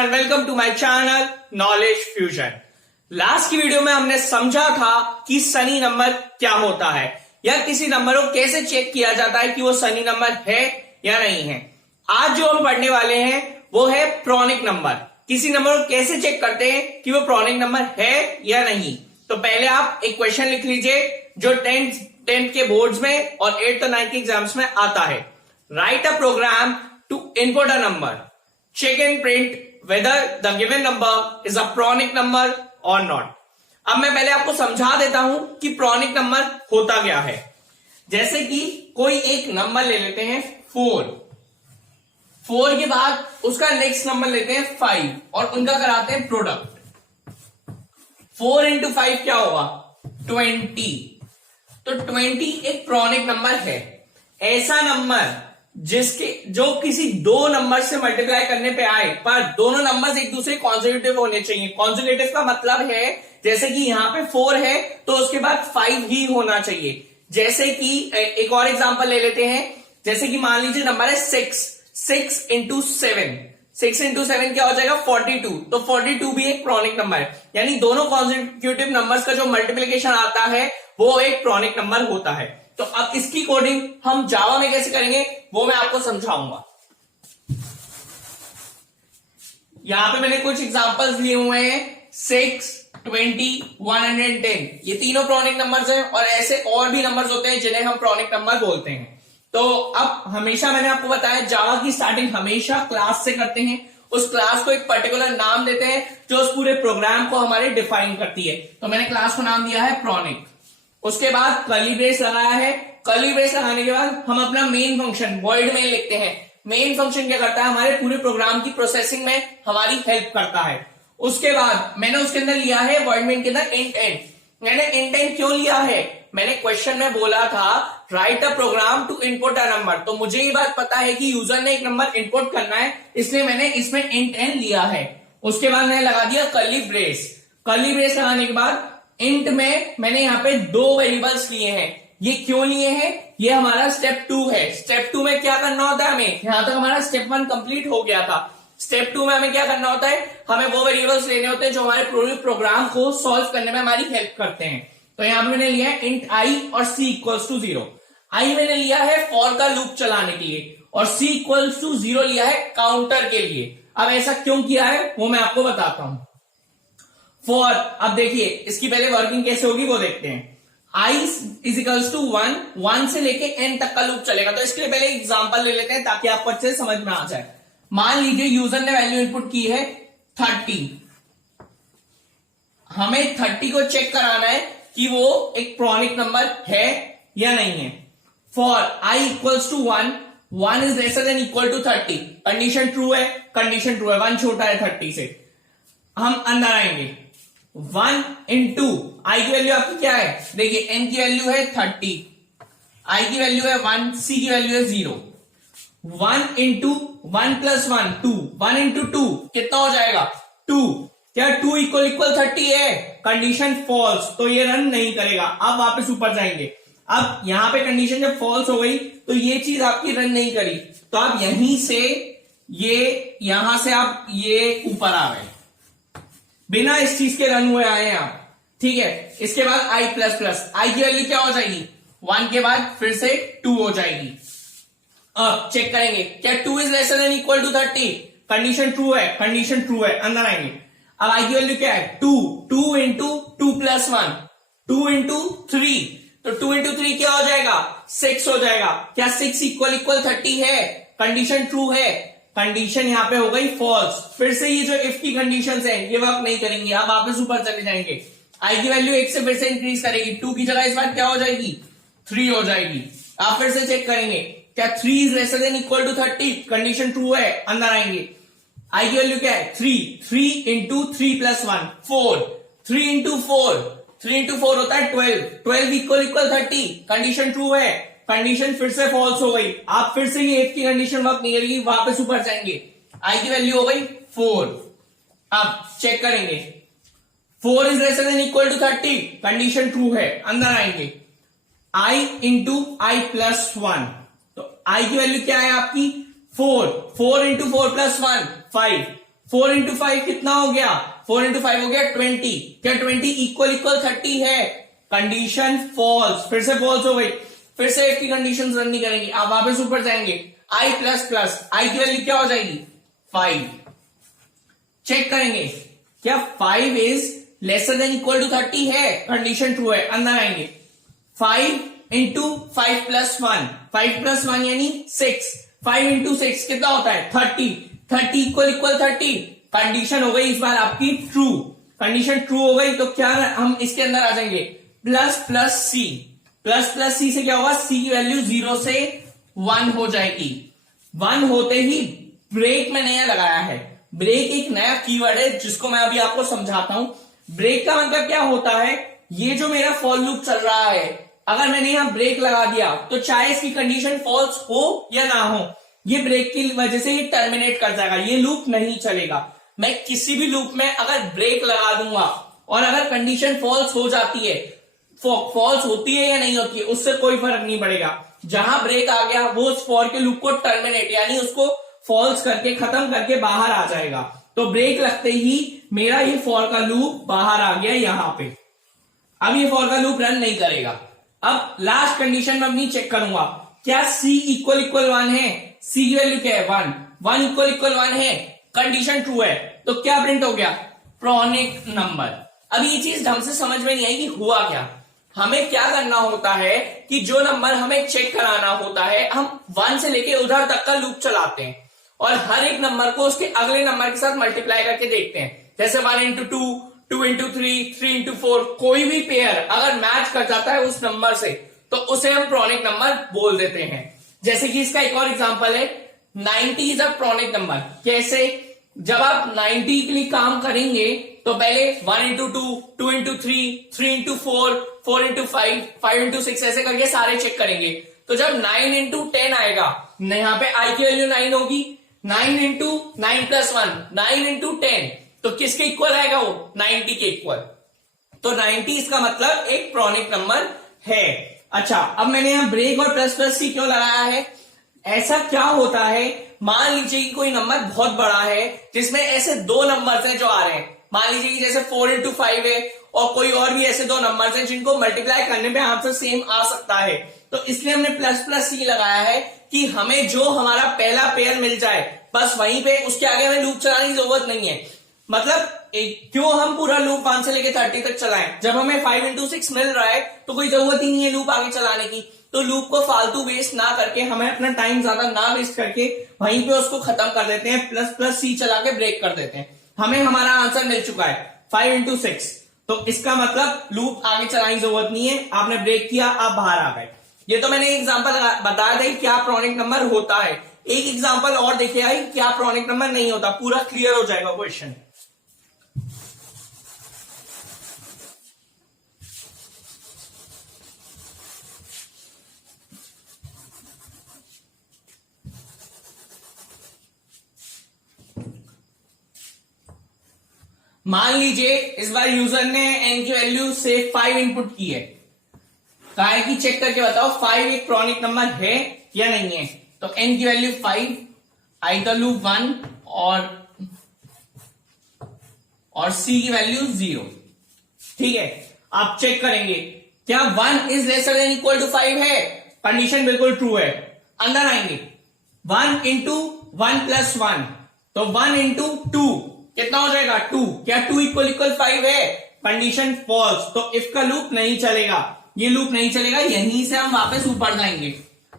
Everyone, welcome to my channel Knowledge Fusion. Last की video में हमने समझा था कि सनी नंबर क्या होता है या किसी नंबर को कैसे चेक किया जाता है कि वो सनी नंबर है या नहीं है। आज जो हम पढ़ने वाले हैं वो है प्रॉनिक नंबर। किसी नंबर को कैसे चेक करते हैं कि वो प्रॉनिक नंबर है या नहीं। तो पहले आप एक क्वेश्चन लिख लीजिए जो 10th के बोर्ड्स में और 8th और 9th के एग्जाम्स में आता है। Write a program to input a number, check and print whether the given number is a pronic number or not। अब मैं पहले आपको समझा देता हूं कि प्रॉनिक नंबर होता क्या है। जैसे कि कोई एक नंबर ले लेते हैं 4 के बाद उसका नेक्स्ट नंबर लेते हैं 5 और उनका कराते हैं प्रोडक्ट। 4 into 5 क्या होगा 20। तो 20 एक प्रॉनिक नंबर है। ऐसा नंबर जो किसी दो नंबर से मल्टीप्लाई करने पे आए पर दोनों नंबर्स एक दूसरे कॉन्जिक्यूटिव होने चाहिए। कॉन्जिक्यूटिव का मतलब है जैसे कि यहां पे 4 है तो उसके बाद 5 ही होना चाहिए। जैसे कि एक और एग्जांपल ले लेते हैं। जैसे कि मान लीजिए नंबर है 6 into 7। 6 into 7 क्या हो जाएगा 42। तो 42 भी एक प्रॉनिक नंबर है। यानी दोनों कॉन्जिक्यूटिव नंबर्स का जो मल्टीप्लीकेशन आता है वो एक प्रॉनिक नंबर होता है। तो अब इसकी कोडिंग हम जावा में कैसे करेंगे वो मैं आपको समझाऊंगा। यहां पे मैंने कुछ एग्जांपल्स लिए हुए हैं 6, 20, 110। ये तीनों प्रॉनिक नंबर्स हैं और ऐसे और भी नंबर्स होते हैं जिन्हें हम प्रॉनिक नंबर बोलते हैं। तो अब हमेशा मैंने आपको बताया जावा की स्टार्टिंग हमेशा क्लास से करते हैं। उस क्लास को एक पर्टिकुलर नाम देते हैं जो उस पूरे प्रोग्राम को हमारे डिफाइन करती है। तो मैंने क्लास को नाम दिया है प्रॉनिक। उसके बाद कर्ली ब्रेस लगाया है। कर्ली ब्रेस लगाने के बाद हम अपना मेन फंक्शन वॉइड मेन लिखते हैं। मेन फंक्शन क्या करता है हमारे पूरे प्रोग्राम की प्रोसेसिंग में हमारी हेल्प करता है। उसके बाद मैंने उसके अंदर लिया है वॉइड मेन के अंदर इंट एन। मैंने इंट एन क्यों लिया है, मैंने क्वेश्चन में बोला था write a program to input a number. तो मुझे ये बात पता है कि यूजर ने एक नंबर इनपुट करना है, इसलिए मैंने इसमें इंट एन लिया है। उसके बाद मैंने लगा दिया कर्ली ब्रेस। कर्ली ब्रेस लगाने के बाद इंट में मैंने यहाँ पे 2 वेरिएबल्स लिए हैं। ये क्यों लिए हैं, ये हमारा स्टेप 2 है। स्टेप 2 में क्या करना होता है हमें, यहां तक हमारा स्टेप 1 कंप्लीट हो गया था। स्टेप 2 में हमें क्या करना होता है, हमें वो वेरिएबल्स लेने होते हैं जो हमारे पूरे प्रोग्राम को सॉल्व करने में हमारी हेल्प करते हैं। तो यहां पे मैंने लिया है इंट आई और c इक्वल्स टू 0। आई मैंने लिया है फॉर का लूप चलाने के लिए और c इक्वल्स टू 0 लिया है काउंटर के लिए। अब ऐसा क्यों किया है वो मैं आपको बताता हूं। फॉर, अब देखिए इसकी पहले वर्किंग कैसे होगी वो देखते हैं। i इज इक्वल्स टू 1 से लेके n तक का लूप चलेगा। तो इसके लिए पहले एग्जांपल ले लेते हैं ताकि आपको अच्छे से समझ में आ जाए। मान लीजिए यूजर ने वैल्यू इनपुट की है 30। हमें 30 को चेक कराना है कि वो एक प्रॉनिक नंबर है या नहीं है। For i equals to 1 is lesser than equal to 30। Condition true है, कंडीशन ट्रू है, 1 छोटा है 30 से। हम अंदर आएंगे 1 into i की वैल्यू आपकी क्या है, देखिए n की वैल्यू है 30, i की वैल्यू है 1, c की वैल्यू है 0। 1 into 1 plus 1 2, 1 into 2 कितना हो जाएगा 2। क्या 2 इक्वल 30 है, कंडीशन फॉल्स, तो ये रन नहीं करेगा। अब वापस ऊपर जाएंगे। अब यहां पे कंडीशन जब फॉल्स हो गई तो ये चीज आपकी रन नहीं करी, तो आप यहीं से यहां से आप ये ऊपर आ गए, बिना इस चीज के रन हुए आए हैं आप, ठीक है। इसके बाद i प्लस प्लस, आई की वैल्यू क्या हो जाएगी 1 के बाद फिर से 2 हो जाएगी। अब चेक करेंगे क्या 2 is lesser than equal to 30। Condition true है, कंडीशन ट्रू है, अंदर आएंगे। अब i की वैल्यू क्या है 2 इंटू 2 प्लस 1, 2 इंटू 3, तो 2 इंटू 3 क्या हो जाएगा 6 हो जाएगा। क्या 6 इक्वल 30 है, कंडीशन ट्रू है, कंडीशन यहां पे हो गई फॉल्स। फिर से ये जो इफ की कंडीशंस हैं ये वर्क नहीं करेंगी। आप वापस ऊपर चले जाएंगे, i की वैल्यू 1 से फिर से इंक्रीज करेगी, 2 की जगह इस बार क्या हो जाएगी 3 हो जाएगी। आप फिर से चेक करेंगे क्या 3 is lesser than equal to 30, condition true है, अंदर आएंगे। i की वैल्यू क्या है 3 इंटू 3 प्लस 1 4, 3 इंटू 4 होता है 12 इक्वल 30, कंडीशन ट्रू है, कंडीशन फिर से फॉल्स हो गई। आप फिर से ये 1 की कंडीशन वर्क नहीं करेगी, वापस ऊपर जाएंगे, i की वैल्यू हो गई 4। अब चेक करेंगे 4 is lesser than equal to 30, condition true है, अंदर आएंगे। i इंटू आई प्लस 1, तो i की वैल्यू क्या है आपकी 4 इंटू 4 प्लस 1 5, 4 इंटू 5 कितना हो गया? 4 इंटू 5 हो गया 20। क्या 20 इक्वल 30 है? कंडीशन फॉल्स, फिर से फॉल्स हो गई। फिर से एक की कंडीशन रन नहीं करेंगे, आप वापस ऊपर जाएंगे, i प्लस प्लस, आई की वैल्यू क्या हो जाएगी? 5। चेक करेंगे क्या 5 is lesser than equal to 30 है? कंडीशन ट्रू है, अंदर आएंगे। 5 इंटू 5 प्लस 1, 5 प्लस 1 यानी 6, 5 इंटू 6 कितना होता है? 30, 30 इक्वल 30। कंडीशन हो गई इस बार आपकी ट्रू, कंडीशन ट्रू हो गई। तो क्या हम इसके अंदर आ जाएंगे, प्लस प्लस सी, प्लस प्लस सी से क्या होगा? सी की वैल्यू 0 से 1 हो जाएगी। 1 होते ही ब्रेक में नया लगाया है। ब्रेक एक नया कीवर्ड है जिसको मैं अभी आपको समझाता हूं। ब्रेक का मतलब क्या होता है? ये जो मेरा फॉर लूप चल रहा है, अगर मैंने यहां ब्रेक लगा दिया तो चाहे इसकी कंडीशन फॉल्स हो या ना हो, ये ब्रेक की वजह से ये टर्मिनेट कर जाएगा, ये लूप नहीं चलेगा। मैं किसी भी लूप में अगर ब्रेक लगा दूंगा और अगर कंडीशन फॉल्स हो जाती है, फॉल्स होती है या नहीं होती है, उससे कोई फर्क नहीं पड़ेगा। जहां ब्रेक आ गया वो उस फॉर के लूप को टर्मिनेट यानी उसको फॉल्स करके खत्म करके बाहर आ जाएगा। तो ब्रेक लगते ही मेरा ये फॉर का लूप बाहर आ गया यहां पे। अब ये फॉर का लूप रन नहीं करेगा। अब लास्ट कंडीशन में अपनी चेक करूंगा, क्या c इक्वल 1 है? c की वैल्यू क्या है? 1, 1 इक्वल 1 है, कंडीशन ट्रू है। तो क्या प्रिंट हो गया? Pronic number. अब ये चीज ढंग से समझ में नहीं आई कि हुआ क्या। हमें क्या करना होता है कि जो नंबर हमें चेक कराना होता है, हम 1 से लेके उधर तक का लूप चलाते हैं और हर एक नंबर को उसके अगले नंबर के साथ मल्टीप्लाई करके देखते हैं। जैसे 1 इंटू 2, 2 इंटू 3, 3 इंटू 4, कोई भी पेयर अगर मैच कर जाता है उस नंबर से तो उसे हम प्रॉनिक नंबर बोल देते हैं। जैसे कि इसका एक और एग्जांपल है, 90 इज अ प्रॉनिक नंबर। कैसे? जब आप 90 के लिए काम करेंगे तो पहले 1 into 2, 2 into 3, 3 into 4, 4 into 5, 5 into 6 ऐसे करके सारे चेक करेंगे। तो जब 9 इंटू 10 आएगा, यहाँ पे आई की वैल्यू 9 होगी, 9 इंटू 9 प्लस 1, 9 इंटू 10, तो किसके इक्वल आएगा वो? 90 के इक्वल। तो 90 इसका मतलब एक प्रॉनिक नंबर है। अच्छा, अब मैंने यहां ब्रेक और प्लस प्लस सी क्यों लगाया है? ऐसा क्या होता है, मान लीजिए कि कोई नंबर बहुत बड़ा है जिसमें ऐसे दो नंबर्स हैं जो आ रहे हैं। मान लीजिए कि जैसे 4 इंटू 5 है और कोई और भी ऐसे दो नंबर्स हैं जिनको मल्टीप्लाई करने पे आंसर सेम आ सकता है। तो इसलिए हमने प्लस प्लस सी लगाया है कि हमें जो हमारा पहला पेयर मिल जाए बस वहीं पे, उसके आगे हमें लूप चलाने की जरूरत नहीं है। मतलब क्यों हम पूरा लूप 1 से लेके 30 तक चलाएं? जब हमें 5 इंटू 6 मिल रहा है तो कोई जरूरत ही नहीं है लूप आगे चलाने की। तो लूप को फालतू वेस्ट ना करके, हमें अपना टाइम ज्यादा ना वेस्ट करके वहीं पे उसको खत्म कर देते हैं, प्लस प्लस सी चला के ब्रेक कर देते हैं। हमें हमारा आंसर मिल चुका है 5 इंटू 6। तो इसका मतलब लूप आगे चलाने की जरूरत नहीं है, आपने ब्रेक किया, आप बाहर आ गए। ये तो मैंने एग्जाम्पल बताया था क्या प्रॉनिक नंबर होता है। एक एग्जाम्पल और देखिए आई क्या प्रॉनिक नंबर नहीं होता, पूरा क्लियर हो जाएगा क्वेश्चन। मान लीजिए इस बार यूजर ने n की वैल्यू से 5 इनपुट की है, कहा है कि चेक करके बताओ 5 एक प्रॉनिक नंबर है या नहीं है। तो n की वैल्यू 5, i का लूप 1 और c की वैल्यू 0। ठीक है, आप चेक करेंगे क्या 1 is lesser than equal to 5 है? कंडीशन बिल्कुल ट्रू है। अंदर आएंगे, 1 इंटू 1 प्लस 1, तो 1 इंटू 2 कितना हो जाएगा? 2। क्या 2 इक्वल 5 है? Condition false. तो इफ का लूप नहीं चलेगा, ये लूप नहीं चलेगा। यहीं से हम वापस ऊपर जाएंगे।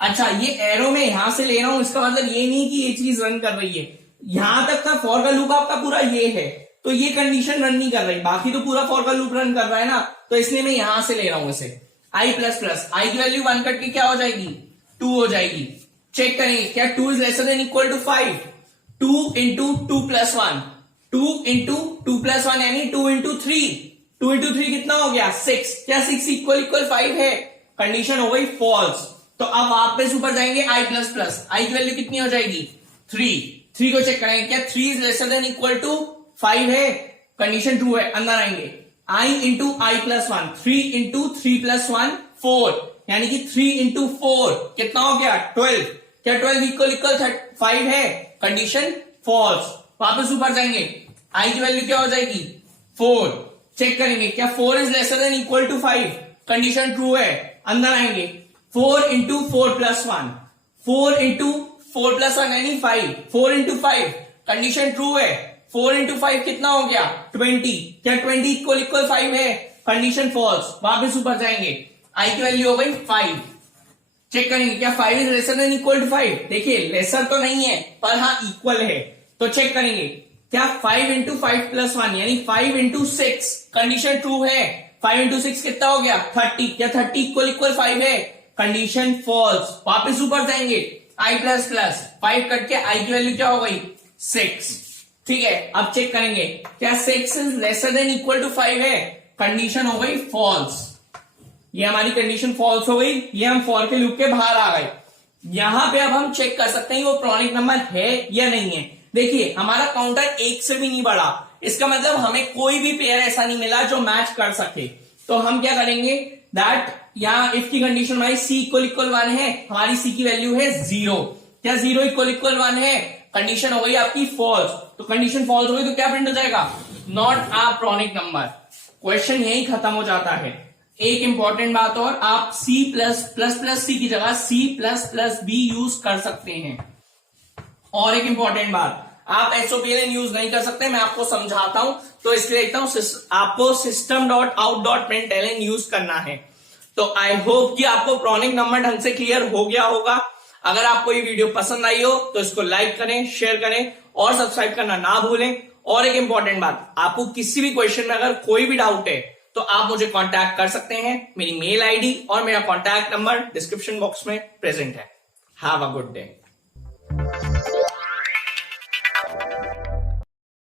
अच्छा, ये एरो में यहां से ले रहा हूं, इसका मतलब ये नहीं कि ये चीज रन कर रही है। यहां तक का फॉर का लूप आपका पूरा ये है, तो ये कंडीशन रन नहीं कर रही, बाकी तो पूरा फॉर का लूप रन कर रहा है ना। तो इसलिए मैं यहां से ले रहा हूं इसे। आई प्लस प्लस, आई की वैल्यू 1 कट के क्या हो जाएगी? 2 हो जाएगी। चेक करेंगे क्या 2 is lesser than equal to 5? 2 into 2 plus 1, 2 into 2 plus 1 यानी 2 इंटू 3, 2 इंटू 3 कितना हो गया? 6। क्या 6 इक्वल 5 है? कंडीशन हो गई फॉल्स। तो अब वापस ऊपर जाएंगे, आई प्लस प्लस, आई की वैल्यू कितनी हो जाएगी? 3 को चेक करेंगे क्या 3 is lesser than equal to 5 है? कंडीशन ट्रू है। अंदर आएंगे, i into i plus 1, 3 into 3 plus 1 4, यानी कि 3 इंटू 4 कितना हो गया? 12। क्या 12 इक्वल 5 है? Condition false. वापस ऊपर जाएंगे, आई की वैल्यू क्या हो जाएगी 4, चेक करेंगे क्या 4 is lesser than equal to 5, condition true है, अंदर आएंगे 4 इंटू 4 प्लस 1, 4 इंटू 4 प्लस 1 यानी 5, 4 इंटू 5 कंडीशन ट्रू है, 4 इंटू 5 कितना हो गया 20, क्या 20 इक्वल 5 है, कंडीशन फॉल्स, वापस ऊपर जाएंगे, आई की वैल्यू हो गई 5, चेक करेंगे क्या 5 is lesser than equal to 5, देखिए लेसर तो नहीं है पर हाँ इक्वल है, तो चेक करेंगे क्या 5 इंटू 5 प्लस 1 यानी 5 इंटू 6, कंडीशन ट्रू है, 5 इंटू 6 कितना हो गया 30, क्या 30 इक्वल 5 है, कंडीशन फॉल्स, वापस ऊपर जाएंगे आई प्लस प्लस 5 करके आई की वैल्यू क्या हो गई 6, ठीक है। अब चेक करेंगे क्या 6 is lesser than equal to 5 है, कंडीशन हो गई फॉल्स, ये हमारी कंडीशन फॉल्स हो गई, ये हम फॉर के लूप के बाहर आ गए। यहां पे अब हम चेक कर सकते हैं वो प्रोनिक नंबर है या नहीं है। देखिए हमारा काउंटर 1 से भी नहीं बढ़ा, इसका मतलब हमें कोई भी पेयर ऐसा नहीं मिला जो मैच कर सके, तो हम क्या करेंगे दैट यहाँ इफ की कंडीशन हमारी सी इक्वल 1 है, हमारी सी की वैल्यू है 0, क्या 0 इक्वल 1 है, कंडीशन हो गई आपकी फॉल्स, तो कंडीशन फॉल्स हो गई तो क्या प्रिंट हो जाएगा नॉट अ प्रोनिक नंबर, क्वेश्चन यही खत्म हो जाता है। एक इंपॉर्टेंट बात और, आप C प्लस सी की जगह C++ B यूज कर सकते हैं। और एक इंपॉर्टेंट बात, आप SOPLN यूज नहीं कर सकते, मैं आपको समझाता हूं, तो इसलिए लिखता हूं आपको system.out.println यूज करना है। तो आई होप कि आपको प्रोनिक नंबर ढंग से क्लियर हो गया होगा। अगर आपको ये वीडियो पसंद आई हो तो इसको लाइक करें, शेयर करें और सब्सक्राइब करना ना भूलें। और एक इंपॉर्टेंट बात, आपको किसी भी क्वेश्चन में अगर कोई भी डाउट है तो आप मुझे कांटेक्ट कर सकते हैं, मेरी मेल आईडी और मेरा कांटेक्ट नंबर डिस्क्रिप्शन बॉक्स में प्रेजेंट है। Have a good day.